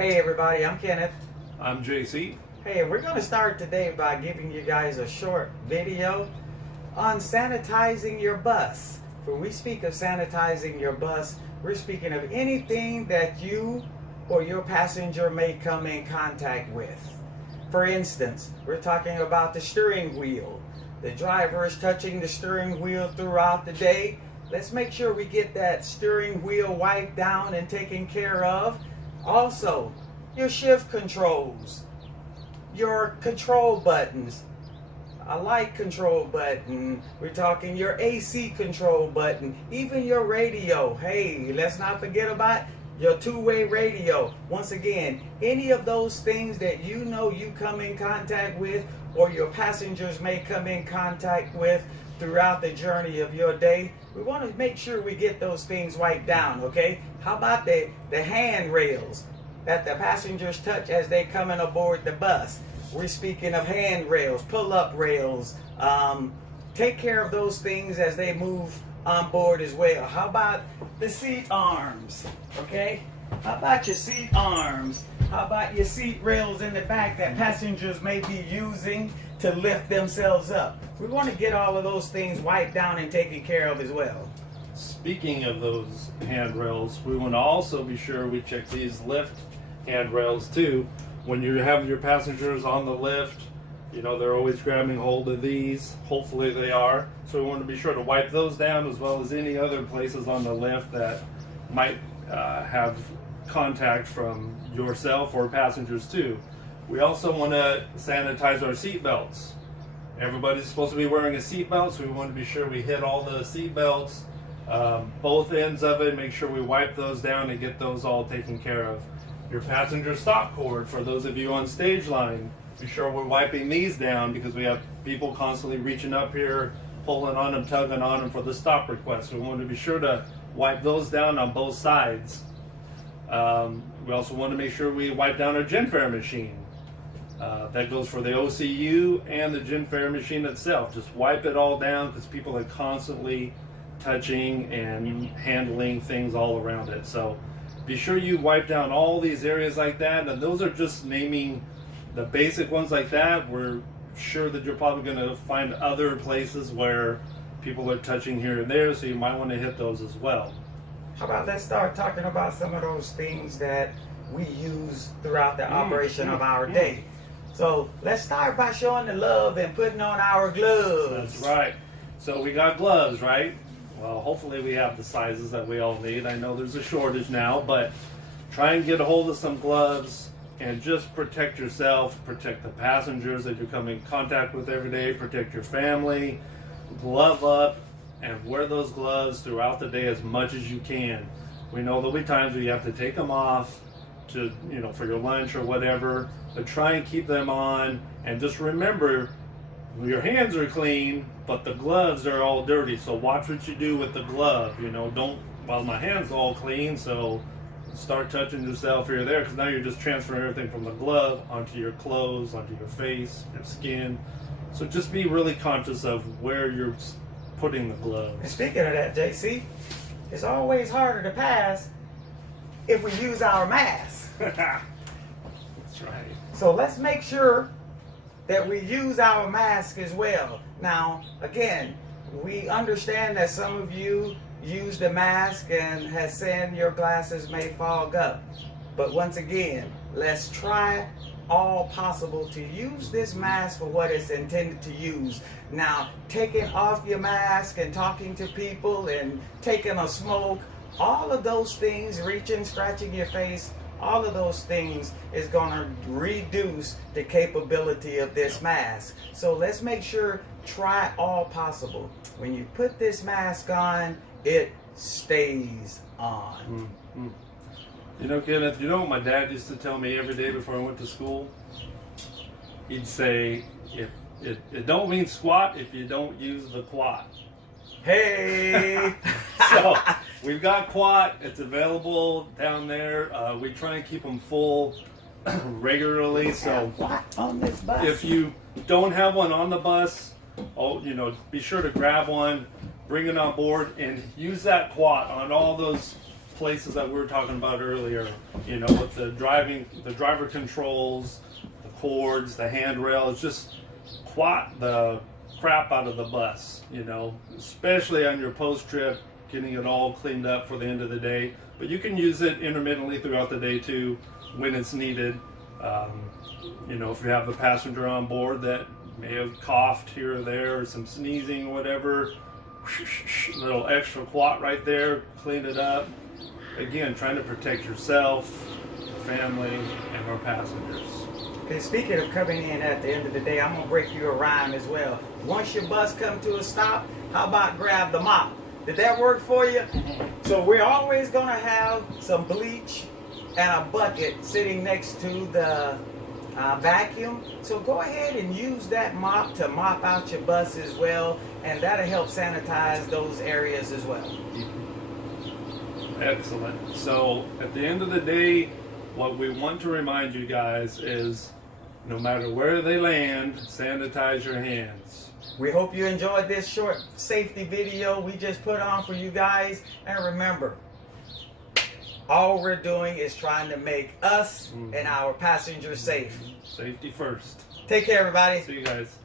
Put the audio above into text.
Hey everybody, I'm Kenneth. I'm JC. Hey, we're going to start today by giving you guys a short video on sanitizing your bus. When we speak of sanitizing your bus, we're speaking of anything that you or your passenger may come in contact with. For instance, we're talking about the steering wheel. The driver is touching the steering wheel throughout the day. Let's make sure we get that steering wheel wiped down and taken care of. Also, your shift controls, your control buttons, a light control button, we're talking your AC control button, even your radio. Hey, let's not forget about your two-way radio. Once again, any of those things that you know you come in contact with or your passengers may come in contact with throughout the journey of your day, we want to make sure we get those things wiped down, okay? How about the handrails that the passengers touch as they come in aboard the bus? We're speaking of handrails, pull-up rails. Take care of those things as they move on board as well. How about the seat arms, okay? How about your seat arms? How about your seat rails in the back that passengers may be using to lift themselves up? We want to get all of those things wiped down and taken care of as well. Speaking of those handrails, we want to also be sure we check these lift handrails too. When you have your passengers on the lift, you know, they're always grabbing hold of these. Hopefully they are. So we want to be sure to wipe those down, as well as any other places on the lift that might have contact from yourself or passengers too. We also want to sanitize our seat belts. Everybody's supposed to be wearing a seatbelt, so we want to be sure we hit all the seat belts, both ends of it, make sure we wipe those down and get those all taken care of. Your passenger stop cord, for those of you on stage line, be sure we're wiping these down because we have people constantly reaching up here, pulling on them, tugging on them for the stop request. So we want to be sure to wipe those down on both sides. We also want to make sure we wipe down our GenFare machine. That goes for the OCU and the GenFare machine itself. Just wipe it all down because people are constantly touching and handling things all around it. So be sure you wipe down all these areas like that. And those are just naming the basic ones like that. We're sure that you're probably going to find other places where people are touching here and there, so you might want to hit those as well. How about let's start talking about some of those things that we use throughout the operation of our day. So let's start by showing the love and putting on our gloves. That's right. So we got gloves, right? Well, hopefully we have the sizes that we all need. I know there's a shortage now, but try and get a hold of some gloves and just protect yourself, protect the passengers that you come in contact with every day, protect your family. Glove up and wear those gloves throughout the day as much as you can. We know there'll be times where you have to take them off to, you know, for your lunch or whatever, but try and keep them on. And just remember, your hands are clean, but the gloves are all dirty. So watch what you do with the glove. You know, don't, well, my hand's all clean, so start touching yourself here or there, because now you're just transferring everything from the glove onto your clothes, onto your face, your skin. So just be really conscious of where you're putting the gloves. And speaking of that, JC, it's always harder to pass if we use our mask. That's right. So let's make sure that we use our mask as well. Now, again, we understand that some of you use the mask and has said your glasses may fog up. But once again, let's try all possible to use this mask for what it's intended to use. Now, taking off your mask and talking to people and taking a smoke, all of those things, reaching, scratching your face, all of those things is going to reduce the capability of this mask. So let's make sure, try all possible. When you put this mask on, it stays on. Mm-hmm. You know, Kenneth, you know what my dad used to tell me every day before I went to school? He'd say, if it don't mean squat if you don't use the quat. Hey! So we've got quat. It's available down there. We try and keep them full regularly. So What on this bus? if you don't have one on the bus, be sure to grab one, bring it on board, and use that quat on all those places that we were talking about earlier, you know, with the driver controls, the cords, the handrail. It's just the crap out of the bus, you know, especially on your post trip, getting it all cleaned up for the end of the day. But you can use it intermittently throughout the day too, when it's needed. You know, if you have the passenger on board that may have coughed here or there, or some sneezing or whatever, little extra quat right there, clean it up. Again, trying to protect yourself, the family, and our passengers. Okay, speaking of coming in at the end of the day, I'm gonna break you a rhyme as well. Once your bus come to a stop, how about grab the mop? Did that work for you? So we're always gonna have some bleach and a bucket sitting next to the vacuum. So go ahead and use that mop to mop out your bus as well, and that'll help sanitize those areas as well. Excellent. So at the end of the day, what we want to remind you guys is, no matter where they land, sanitize your hands. We hope you enjoyed this short safety video we just put on for you guys. And remember, all we're doing is trying to make us and our passengers safe. Safety first. Take care, everybody. See you guys.